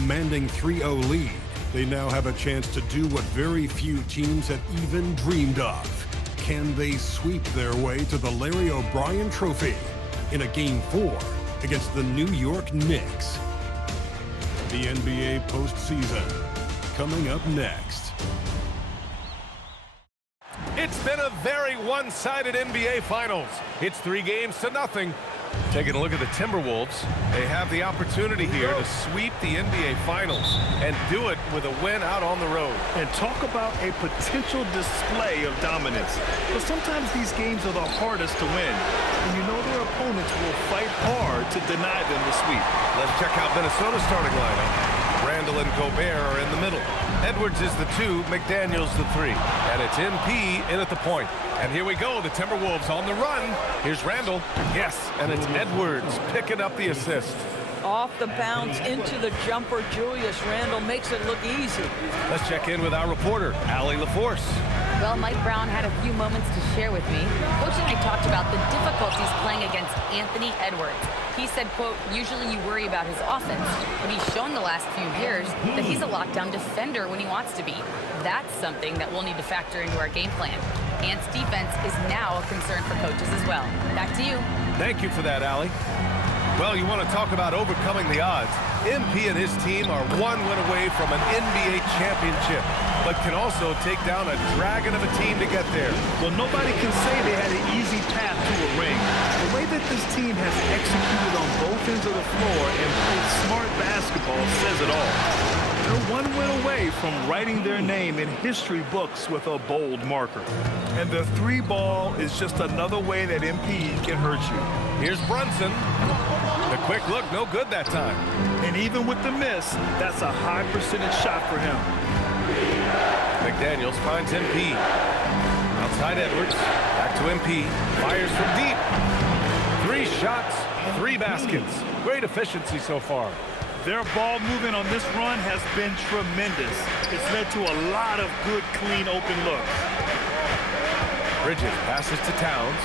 commanding 3-0 lead, they now have a chance to do what very few teams have even dreamed of. Can they sweep their way to the Larry O'Brien Trophy in a Game 4 against the New York Knicks? The NBA postseason coming up next. It's been a very one-sided NBA Finals. It's 3-0. Taking a look at the Timberwolves, they have the opportunity here to sweep the NBA Finals and do it with a win out on the road. And talk about a potential display of dominance. But sometimes these games are the hardest to win. And you know their opponents will fight hard to deny them the sweep. Let's check out Minnesota's starting lineup. Randall and Gobert are in the middle. Edwards is the 2, McDaniels the 3. And it's MP in at the point. And here we go, the Timberwolves on the run. Here's Randall. Yes, and it's Edwards picking up the assist. Off the bounce into the jumper. Julius Randle makes it look easy. Let's check in with our reporter, Allie LaForce. Well, Mike Brown had a few moments to share with me. Coach and I talked about the difficulties playing against Anthony Edwards. He said, quote, usually you worry about his offense, but he's shown the last few years that he's a lockdown defender when he wants to be. That's something that we'll need to factor into our game plan. Ant's defense is now a concern for coaches as well. Back to you. Thank you for that, Allie. Well, you want to talk about overcoming the odds. MP and his team are one win away from an NBA championship, but can also take down a dragon of a team to get there. Well, nobody can say they had an easy path to a ring. The way that this team has executed on both ends of the floor and played smart basketball says it all. They're one win away from writing their name in history books with a bold marker. And the 3 ball is just another way that MP can hurt you. Here's Brunson. The quick look, no good that time. And even with the miss, that's a high percentage shot for him. McDaniels finds MP. Outside Edwards, back to MP. Fires from deep. 3 shots, 3 baskets. Great efficiency so far. Their ball movement on this run has been tremendous. It's led to a lot of good, clean, open looks. Bridges passes to Towns.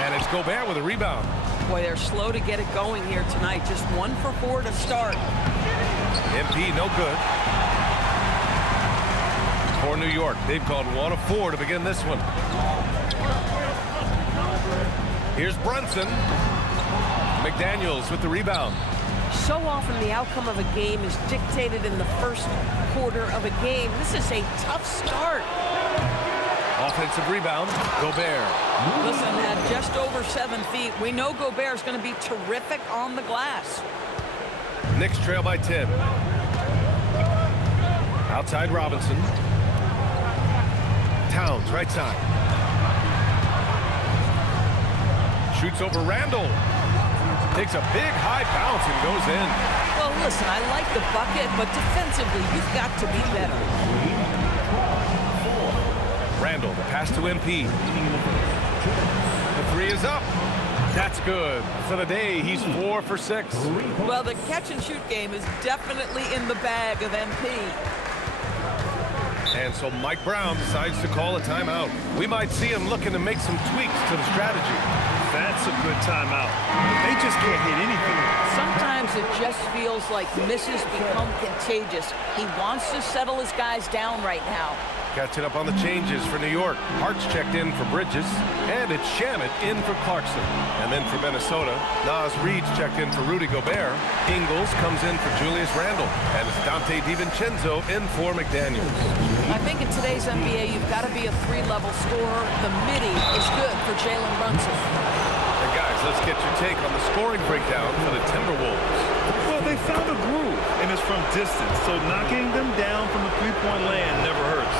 And it's Gobert with a rebound. Boy, they're slow to get it going here tonight. Just 1 for 4 to start. MP no good. For New York, they've called 1 of 4 to begin this one. Here's Brunson. McDaniels with the rebound. So often the outcome of a game is dictated in the first quarter of a game. This is a tough start. Offensive rebound, Gobert. Listen, at just over 7 feet, we know Gobert's going to be terrific on the glass. Knicks trail by 10. Outside Robinson. Towns, right side. Shoots over Randall. Takes a big high bounce and goes in. Well, listen, I like the bucket, but defensively, you've got to be better. Randall, the pass to MP. The 3 is up. That's good. For the day, he's 4 for 6. Well, the catch-and-shoot game is definitely in the bag of MP. And so Mike Brown decides to call a timeout. We might see him looking to make some tweaks to the strategy. That's a good timeout. They just can't hit anything. Sometimes it just feels like misses become contagious. He wants to settle his guys down right now. Catching up on the changes for New York. Hart's checked in for Bridges. And it's Shamet in for Clarkson. And then for Minnesota, Naz Reid's checked in for Rudy Gobert. Ingles comes in for Julius Randle. And it's Dante DiVincenzo in for McDaniels. I think in today's NBA, you've got to be a 3-level scorer. The midi is good for Jalen Brunson. And guys, let's get your take on the scoring breakdown for the Timberwolves. Well, they found a groove, and it's from distance, so knocking them down from the three-point land never hurts.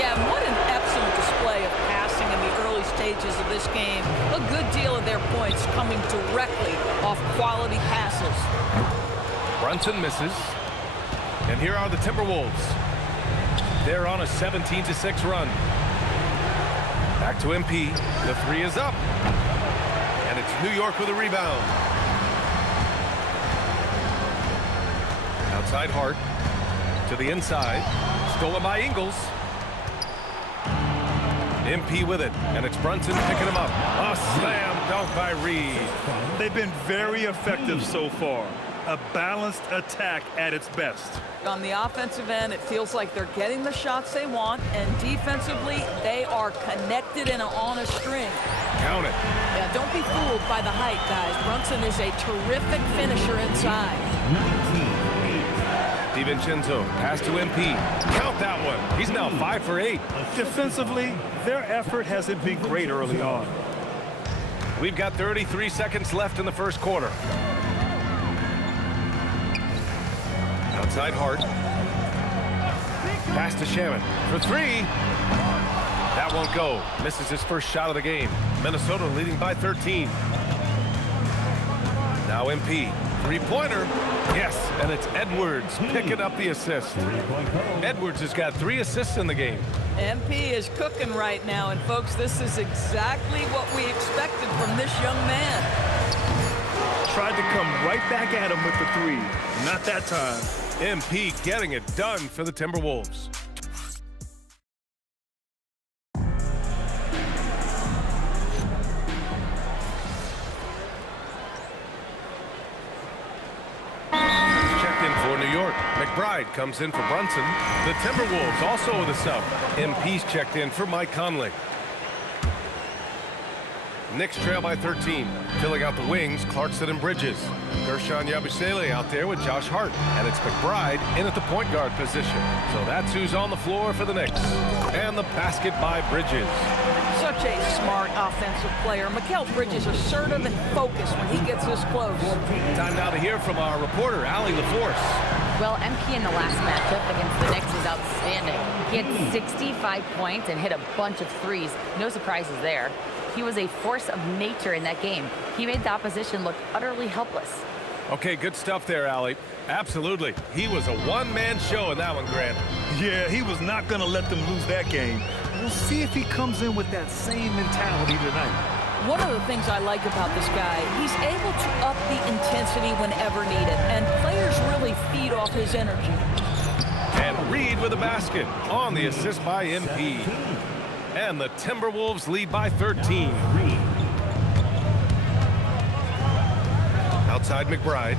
Yeah, and what an excellent display of passing in the early stages of this game. A good deal of their points coming directly off quality passes. Brunson misses. And here are the Timberwolves. They're on a 17-6 run. Back to MP. The 3 is up. And it's New York with a rebound. Outside Hart. To the inside. Stolen by Ingles. MP with it. And it's Brunson picking him up. A slam dunk by Reid. They've been very effective so far. A balanced attack at its best. On the offensive end, it feels like they're getting the shots they want, and defensively, they are connected and on a string. Count it. Yeah, don't be fooled by the height, guys. Brunson is a terrific finisher inside. DiVincenzo, pass to MP. Count that one. He's now 5 for 8. Defensively, their effort hasn't been great early on. We've got 33 seconds left in the first quarter. Outside Hart. Pass to Shaman for 3. That won't go. Misses his first shot of the game. Minnesota leading by 13. Now MP. Three-pointer. Yes, and it's Edwards picking up the assist. Edwards has got 3 assists in the game. MP is cooking right now, and folks, this is exactly what we expected from this young man. Tried to come right back at him with the 3. Not that time. MP getting it done for the Timberwolves. Checked in for New York. McBride comes in for Brunson. The Timberwolves also with a sub. MP's checked in for Mike Conley. Knicks trail by 13. Filling out the wings, Clarkson and Bridges. Gershon Yabusele out there with Josh Hart. And it's McBride in at the point guard position. So that's who's on the floor for the Knicks. And the basket by Bridges. Such a smart offensive player. Mikal Bridges assertive and focused when he gets this close. Time now to hear from our reporter, Allie LaForce. Well, MP in the last matchup against the Knicks was outstanding. He had 65 points and hit a bunch of threes. No surprises there. He was a force of nature in that game. He made the opposition look utterly helpless. Okay, good stuff there, Allie. Absolutely. He was a one-man show in that one, Grant. Yeah, he was not going to let them lose that game. We'll see if he comes in with that same mentality tonight. One of the things I like about this guy, he's able to up the intensity whenever needed, and players really feed off his energy. And Reed with a basket on the assist by MP. And the Timberwolves lead by 13. Outside McBride.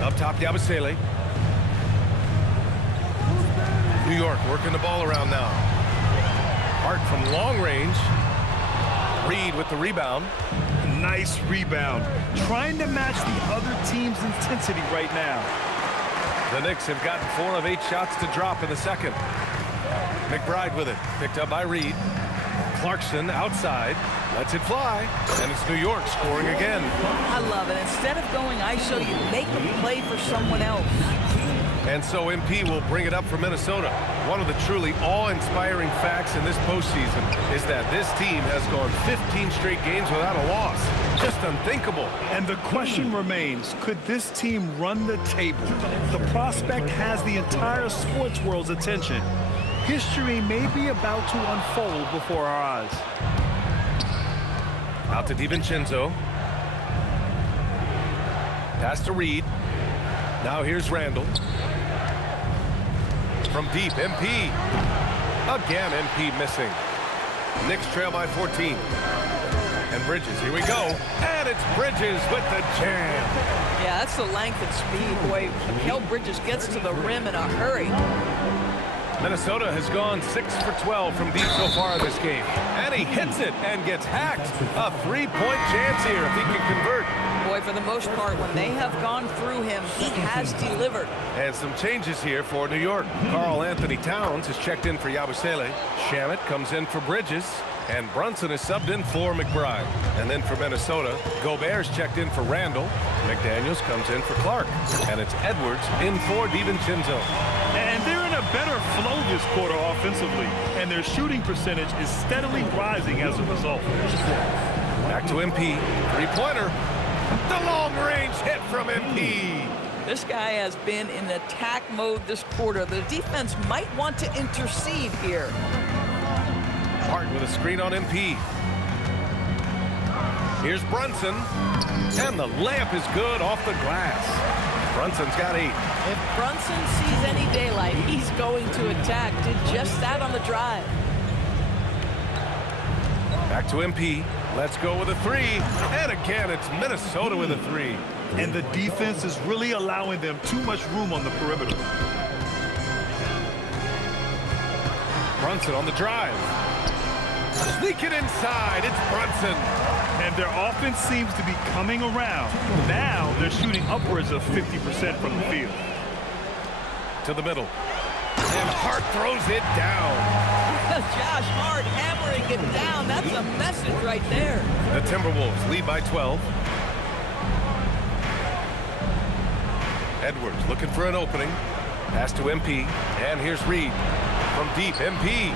Up top Yabusele. New York working the ball around now. Hart from long range. Reed with the rebound. Nice rebound. Trying to match the other team's intensity right now. The Knicks have gotten 4 of 8 shots to drop in the second. McBride with it. Picked up by Reed. Clarkson outside. Lets it fly. And it's New York scoring again. I love it. Instead of going ISO, you make a play for someone else. And so MP will bring it up for Minnesota. One of the truly awe-inspiring facts in this postseason is that this team has gone 15 straight games without a loss. Just unthinkable. And the question remains, could this team run the table? The prospect has the entire sports world's attention. History may be about to unfold before our eyes. Out to DiVincenzo. Pass to Reed. Now here's Randall. From deep, MP. Again, MP missing. Knicks trail by 14. And Bridges, here we go. And it's Bridges with the jam. Yeah, that's the length and speed. Boy, Mikal Bridges gets to the rim in a hurry. Minnesota has gone 6 for 12 from deep so far in this game. And he hits it and gets hacked. A 3-point chance here if he can convert. Boy, for the most part, when they have gone through him, he has delivered. And some changes here for New York. Karl Anthony Towns has checked in for Yabusele. Shamet comes in for Bridges. And Brunson is subbed in for McBride. And then for Minnesota, Gobert's checked in for Randall. McDaniels comes in for Clark. And it's Edwards in for DiVincenzo. And they're in a better flow this quarter offensively. And their shooting percentage is steadily rising as a result. Back to MP. Three-pointer. The long-range hit from MP. This guy has been in attack mode this quarter. The defense might want to intercede here. Hart with a screen on MP. Here's Brunson. And the layup is good off the glass. Brunson's got 8. If Brunson sees any daylight, he's going to attack. Did just that on the drive. Back to MP. Let's go with a 3. And again, it's Minnesota with a 3. and the defense is really allowing them too much room on the perimeter. Brunson on the drive. Sneaking inside, it's Brunson. And their offense seems to be coming around. Now they're shooting upwards of 50% from the field. To the middle. And Hart throws it down. Josh Hart hammering it down. That's a message right there. The Timberwolves lead by 12. Edwards looking for an opening. Pass to MP. And here's Reed. From deep, MP.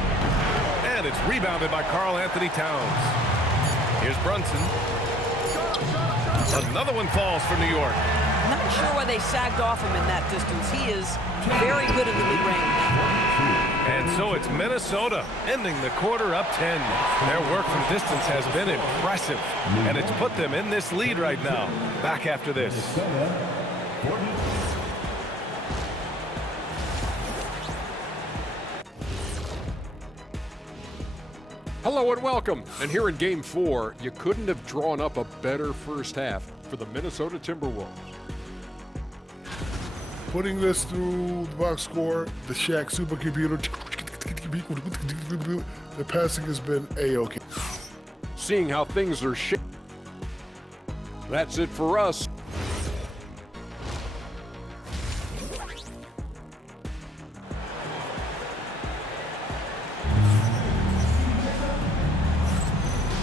And it's rebounded by Karl Anthony Towns. Here's Brunson. Another one falls for New York. Not sure why they sagged off him in that distance. He is very good at the mid-range. And so it's Minnesota ending the quarter up 10. Their work from distance has been impressive. And it's put them in this lead right now. Back after this. Hello and welcome. And here in Game 4, you couldn't have drawn up a better first half for the Minnesota Timberwolves. Putting this through the box score, the Shaq supercomputer, the passing has been A-OK. Seeing how things are shaped. That's it for us.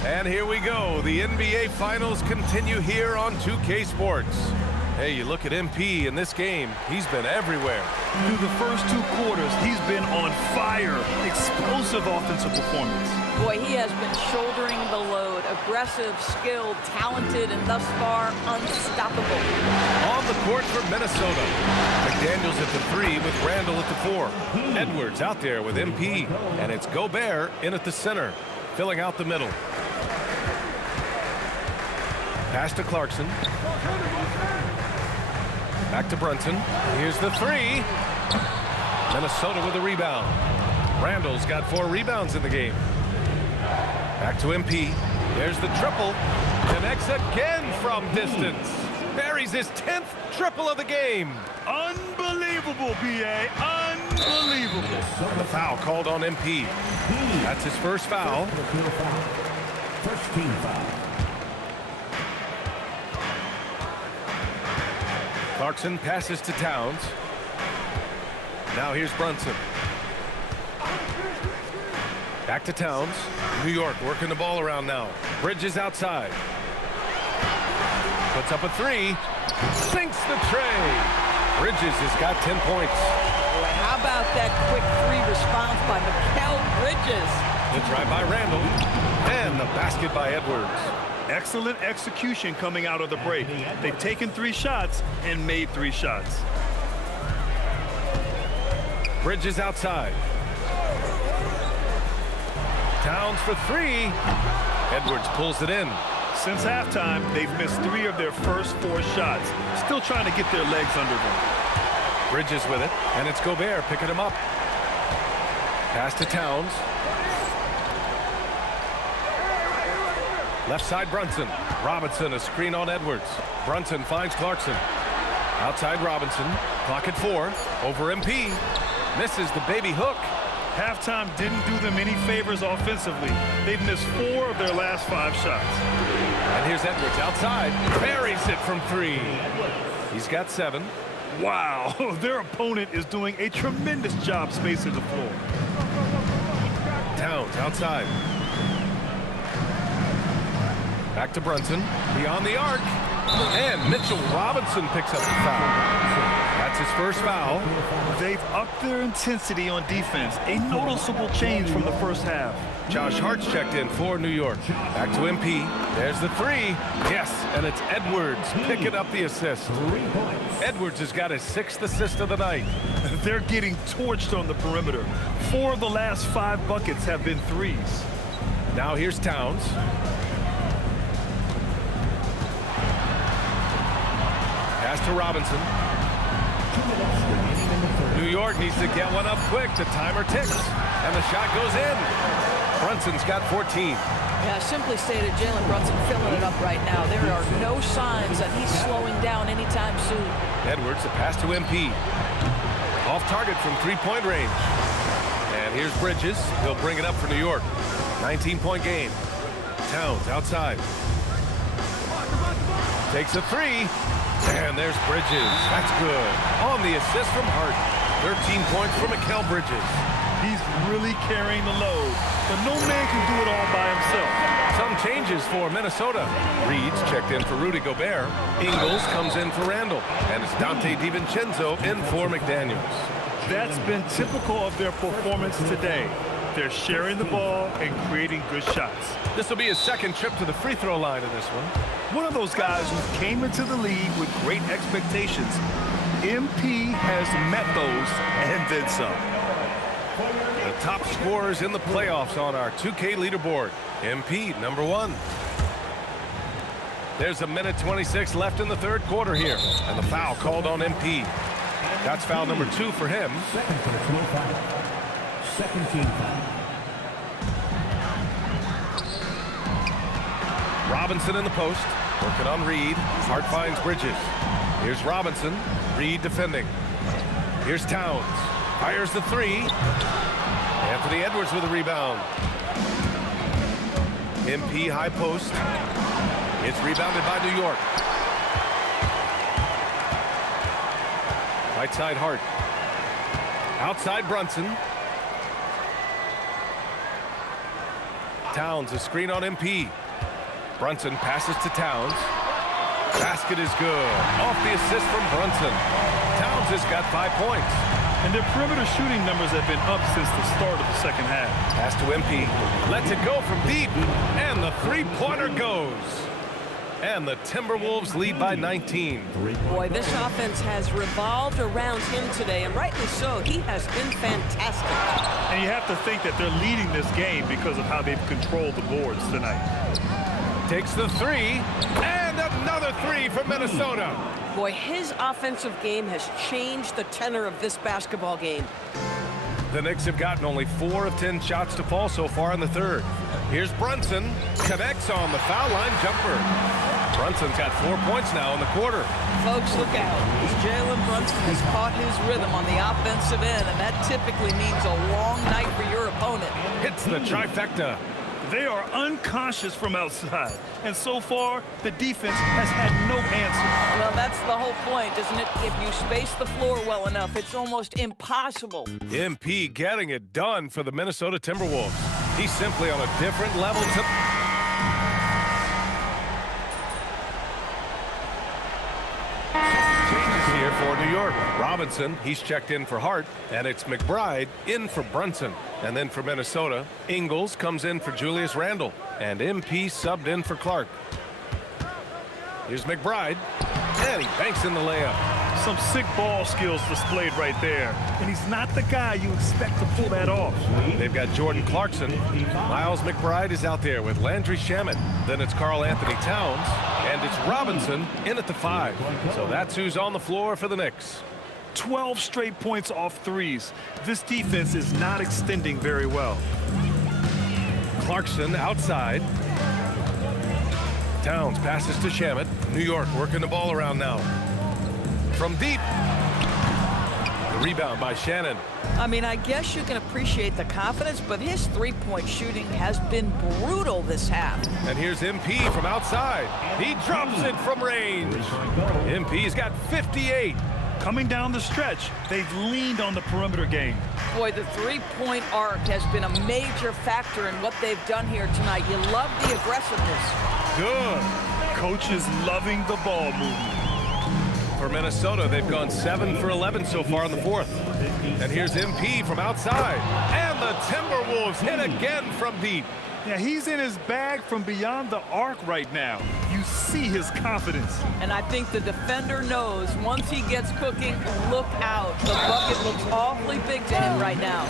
And here we go. The NBA Finals continue here on 2K Sports. Hey, you look at MP in this game. He's been everywhere. Through the first 2 quarters, he's been on fire. Explosive offensive performance. Boy, he has been shouldering the load. Aggressive, skilled, talented, and thus far unstoppable. On the court for Minnesota. McDaniels at the 3 with Randall at the 4. Edwards out there with MP. And it's Gobert in at the center, filling out the middle. Pass to Clarkson. Back to Brunson. Here's the 3. Minnesota with a rebound. Randall's got 4 rebounds in the game. Back to MP. There's the triple. Connects again from distance. Buries his 10th triple of the game. Unbelievable, B.A. Unbelievable. And the foul called on MP. That's his first foul. First team foul. Clarkson passes to Towns. Now here's Brunson. Back to Towns. New York working the ball around now. Bridges outside. Puts up a 3. Sinks the tray. Bridges has got 10 points. Boy, how about that quick 3 response by Mikal Bridges? The drive by Randall. And the basket by Edwards. Excellent execution coming out of the break. They've taken 3 shots and made 3 shots. Bridges outside. Towns for 3. Edwards pulls it in. Since halftime, they've missed 3 of their first 4 shots. Still trying to get their legs under them. Bridges with it, and it's Gobert picking him up. Pass to Towns. Left side Brunson. Robinson, a screen on Edwards. Brunson finds Clarkson. Outside Robinson. Clock at 4. Over MP. Misses the baby hook. Halftime didn't do them any favors offensively. They've missed 4 of their last 5 shots. And here's Edwards outside. Buries it from 3. He's got 7. Wow, their opponent is doing a tremendous job spacing the floor. Towns outside. Back to Brunson. Beyond the arc. And Mitchell Robinson picks up the foul. That's his first foul. They've upped their intensity on defense. A noticeable change from the first half. Josh Hart's checked in for New York. Back to MP. There's the 3. Yes, and it's Edwards picking up the assist. Edwards has got his 6th assist of the night. They're getting torched on the perimeter. 4 of the last 5 buckets have been 3s. Now here's Towns. Pass to Robinson. New York needs to get one up quick. The timer ticks, and the shot goes in. Brunson's got 14. Yeah, simply stated, Jalen Brunson filling it up right now. There are no signs that he's slowing down anytime soon. Edwards, a pass to MP. Off target from three-point range. And here's Bridges. He'll bring it up for New York. 19-point game. Towns outside. Takes a three. And there's Bridges. That's good. On the assist from Hart. 13 points for Mikal Bridges. He's really carrying the load, but no man can do it all by himself. Some changes for Minnesota. Reed's checked in for Rudy Gobert. Ingles comes in for Randall. And it's Dante DiVincenzo in for McDaniels. That's been typical of their performance today. They're sharing the ball and creating good shots. This will be his second trip to the free throw line in this one. One of those guys who came into the league with great expectations. MP has met those and then some. The top scorers in the playoffs on our 2K leaderboard. MP, number 1. There's a minute 26 left in the third quarter here. And the foul called on MP. That's foul number 2 for him. Second personal foul. Second team foul. Robinson in the post. Working on Reed. Hart finds Bridges. Here's Robinson. Reed defending. Here's Towns. Fires the three. Anthony Edwards with a rebound. MP high post. It's rebounded by New York. Right side Hart. Outside Brunson. Towns, a screen on MP. Brunson passes to Towns. Basket is good. Off the assist from Brunson. Towns has got 5 points. And their perimeter shooting numbers have been up since the start of the second half. Pass to MP. Lets it go from deep. And the three-pointer goes. And the Timberwolves lead by 19. Boy, this offense has revolved around him today, and rightly so. He has been fantastic. And you have to think that they're leading this game because of how they've controlled the boards tonight. Takes the three. And another three from Minnesota. Boy, his offensive game has changed the tenor of this basketball game. The Knicks have gotten only 4 of 10 shots to fall so far in the third. Here's Brunson. Connects on the foul line jumper. Brunson's got 4 points now in the quarter. Folks, look out. Jalen Brunson has caught his rhythm on the offensive end, and that typically means a long night for your opponent. Hits the trifecta. They are unconscious from outside. And so far, the defense has had no answer. Well, that's the whole point, isn't it? If you space the floor well enough, it's almost impossible. MP getting it done for the Minnesota Timberwolves. He's simply on a different level. Changes here for New York. Robinson, he's checked in for Hart, and it's McBride in for Brunson. And then for Minnesota, Ingles comes in for Julius Randle, and MP subbed in for Clark. Here's McBride, and he banks in the layup. Some sick ball skills displayed right there. And he's not the guy you expect to pull that off. They've got Jordan Clarkson. Miles McBride is out there with Landry Shamet. Then it's Karl Anthony Towns. And it's Robinson in at the 5. So that's who's on the floor for the Knicks. 12 straight points off threes. This defense is not extending very well. Clarkson outside. Towns passes to Shamet. New York working the ball around now. From deep. The rebound by Shannon. I mean, I guess you can appreciate the confidence, but his three-point shooting has been brutal this half. And here's MP from outside. He drops it from range. MP's got 58. Coming down the stretch, they've leaned on the perimeter game. Boy, the three-point arc has been a major factor in what they've done here tonight. You love the aggressiveness. Good. Coach is loving the ball movement. For Minnesota, they've gone 7 for 11 so far in the fourth. And here's MP from outside. And the Timberwolves hit again from deep. Yeah, he's in his bag from beyond the arc right now. You see his confidence. And I think the defender knows once he gets cooking, look out. The bucket looks awfully big to him right now.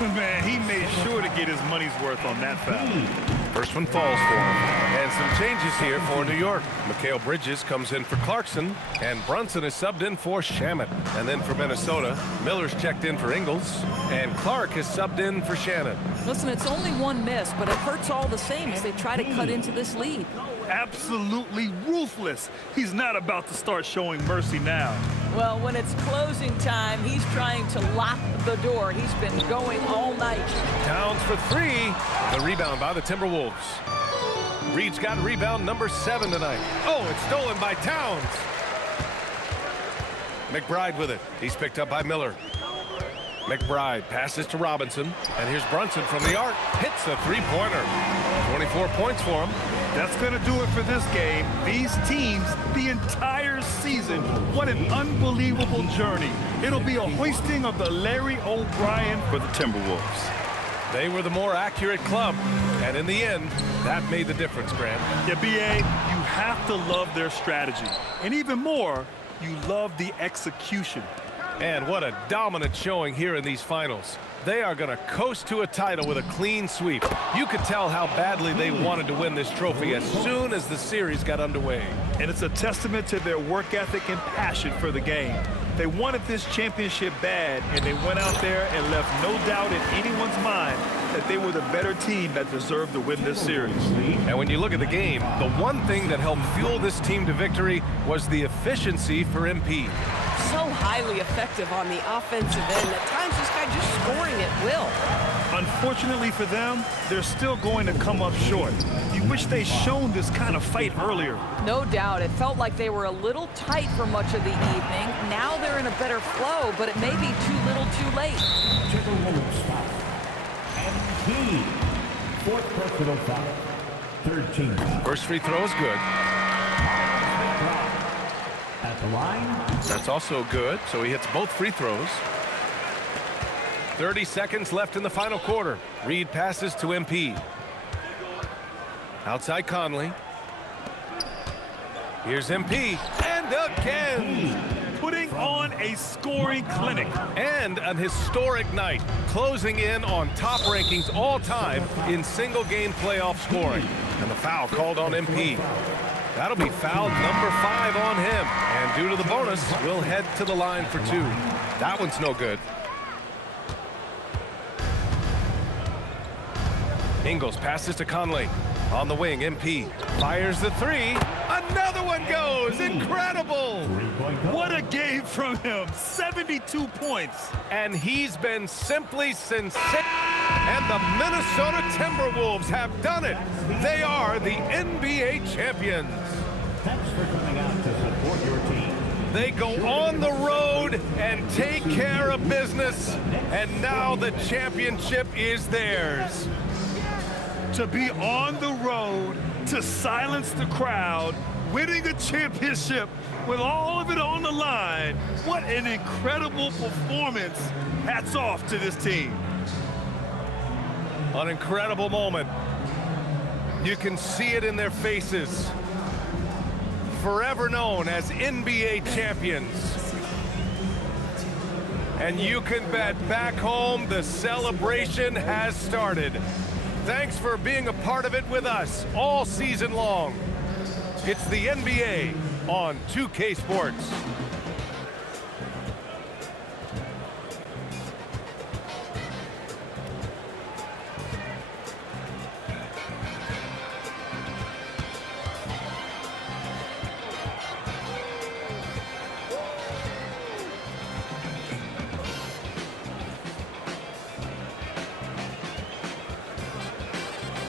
Man, he made sure to get his money's worth on that foul. First one falls for him. And some changes here for New York. Mikal Bridges comes in for Clarkson, and Brunson is subbed in for Shamet. And then for Minnesota, Miller's checked in for Ingles, and Clark is subbed in for Shannon. Listen, it's only one miss, but it hurts all the same as they try to cut into this lead. Absolutely ruthless. He's not about to start showing mercy now. Well, when it's closing time, he's trying to lock the door. He's been going all night. Towns for three. The rebound by the Timberwolves. Reed's got rebound number 7 tonight. Oh, it's stolen by Towns. McBride with it. He's picked up by Miller. McBride passes to Robinson, and here's Brunson from the arc. Hits a three-pointer. 24 points for him. That's going to do it for this game. These teams, the entire season, what an unbelievable journey. It'll be a hoisting of the Larry O'Brien for the Timberwolves. They were the more accurate club, and in the end, that made the difference, Grant. Yeah, B.A., you have to love their strategy. And even more, you love the execution. And what a dominant showing here in these finals. They are going to coast to a title with a clean sweep. You could tell how badly they wanted to win this trophy as soon as the series got underway. And it's a testament to their work ethic and passion for the game. They wanted this championship bad, and they went out there and left no doubt in anyone's mind that they were the better team that deserved to win this series. And when you look at the game, the one thing that helped fuel this team to victory was the efficiency for MP. So highly effective on the offensive end. At times, this guy just scoring at will. Unfortunately for them, they're still going to come up short. You wish they'd shown this kind of fight earlier. No doubt. It felt like they were a little tight for much of the evening. Now they're in a better flow, but it may be too little too late. Timberwolves foul. MP. Fourth personal foul. Third team foul. First free throw is good. At the line. That's also good, so he hits both free throws. 30 seconds left in the final quarter. Reed passes to MP. Outside Conley. Here's MP. And again. Putting on a scoring clinic. And an historic night. Closing in on top rankings all time in single game playoff scoring. And the foul called on MP. That'll be foul number 5 on him. And due to the bonus, we'll head to the line for 2. That one's no good. Ingles passes to Conley. On the wing, MP fires the 3. Another one goes. Incredible. What a game from him. 72 points. And he's been simply sensational. And the Minnesota Timberwolves have done it. They are the NBA champions. Thanks for coming out to support your team. They go on the road and take care of business. And now the championship is theirs. To be on the road, to silence the crowd, winning a championship with all of it on the line. What an incredible performance. Hats off to this team. An incredible moment. You can see it in their faces. Forever known as NBA champions. And you can bet back home the celebration has started. Thanks for being a part of it with us all season long. It's the NBA on 2K Sports.